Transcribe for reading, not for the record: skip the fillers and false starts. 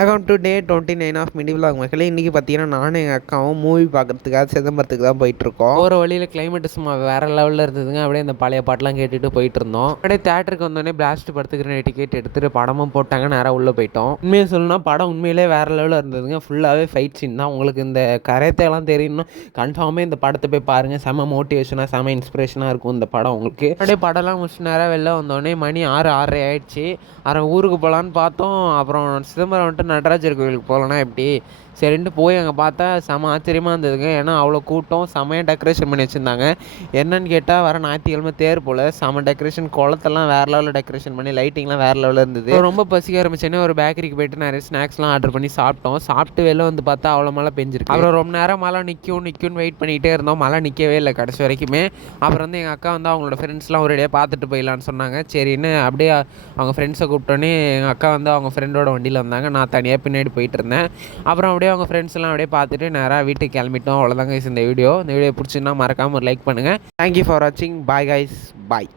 Welcome to day 29 of mini vlog மக்களே. இன்றைக்கி பார்த்தீங்கன்னா நானும் எங்கள் அக்காவும் மூவி பார்க்குறதுக்காக சிதம்பரத்துக்கு தான் போயிட்டுருக்கோம். ஒரு வழியில் கிளைமேட் சும்மா வேறு லெவலில் இருந்ததுங்க. அப்படியே இந்த பழைய பாட்டெலாம் கேட்டுட்டு போயிட்டு இருந்தோம். அப்படியே தேட்டருக்கு வந்தோடனே பிளாஸ்ட் படத்துக்கு டிக்கெட் எடுத்துகிட்டு படமும் போட்டாங்க. நேராக உள்ளே போயிட்டோம். உண்மையை சொல்லணும்னா படம் உண்மையிலே வேறு லெவலில் இருந்ததுங்க. ஃபுல்லாகவே ஃபைட் சீன் தான். உங்களுக்கு இந்த கரைத்தையெல்லாம் தெரியணும்னா கன்ஃபார்மே இந்த படத்தை போய் பாருங்கள். செம மோட்டிவேஷனாக செம இன்ஸ்பிரேஷனாக இருக்கும் இந்த படம் உங்களுக்கு. அப்படியே படம்லாம் முடிச்சு நேராக வெளில வந்தோடனே மணி 6:30 ஆயிடுச்சு. ஊருக்கு போகலான்னு பார்த்தோம். அப்புறம் சிதம்பரம் வந்துட்டு நடராஜர் கோயிலுக்கு போகலன்னா எப்படி சரின்ட்டு போய் அங்கே பார்த்தா செம ஆச்சரியமாக இருந்ததுங்க. ஏன்னா அவ்வளோ கூட்டம், செமையாக டெக்கரேஷன் பண்ணி வச்சுருந்தாங்க. என்னன்னு கேட்டால் வர ஞாயிற்றுக்கிழமை தேர் போல் செம டெக்கரேஷன், குளத்தெல்லாம் வேறு லெவலில் டெக்கரேஷன் பண்ணி லைட்டிங்லாம் வேறு லெவலில் இருந்தது. ரொம்ப பசிக்க ஆரம்பிச்சேன்னே ஒரு பேக்கரிக்கு போய்ட்டு நிறைய ஸ்நாக்ஸ்லாம் ஆர்டர் பண்ணி சாப்பிட்டோம். சாப்பிட்டு வெளில வந்து பார்த்தா அவ்வளோ மழை பெஞ்சிருக்கு. அப்புறம் ரொம்ப நேரம் மழை நிற்கும்னு வெயிட் பண்ணிகிட்டே இருந்தோம். மழை நிற்கவே இல்லை கடைசி வரைக்குமே. அப்புறம் வந்து எங்கள் அக்கா வந்து அவங்களோட ஃப்ரெண்ட்ஸ்லாம் ஒரேடியாக பார்த்துட்டு போயிடலான்னு சொன்னாங்க. சரின்னு அப்படியே அவங்க ஃப்ரெண்ட்ஸை கூப்பிட்டோன்னே எங்கள் அக்கா வந்து அவங்க ஃப்ரெண்டோட வண்டியில் வந்தாங்க. நான் தனியாக பின்னாடி போயிட்டு இருந்தேன். அப்புறம் அப்படியே அவங்க ஃப்ரெண்ட்ஸ் எல்லாம் அப்படியே பார்த்துட்டு நேராக வீட்டுக்கு கிளம்பிட்டோம். அவ்வளோதாங்க இந்த வீடியோ பிடிச்சிருந்தா மறக்காமல் ஒரு லைக் பண்ணுங்கள். தேங்க்யூ ஃபார் வாட்சிங். பாய் கைஸ், பாய்.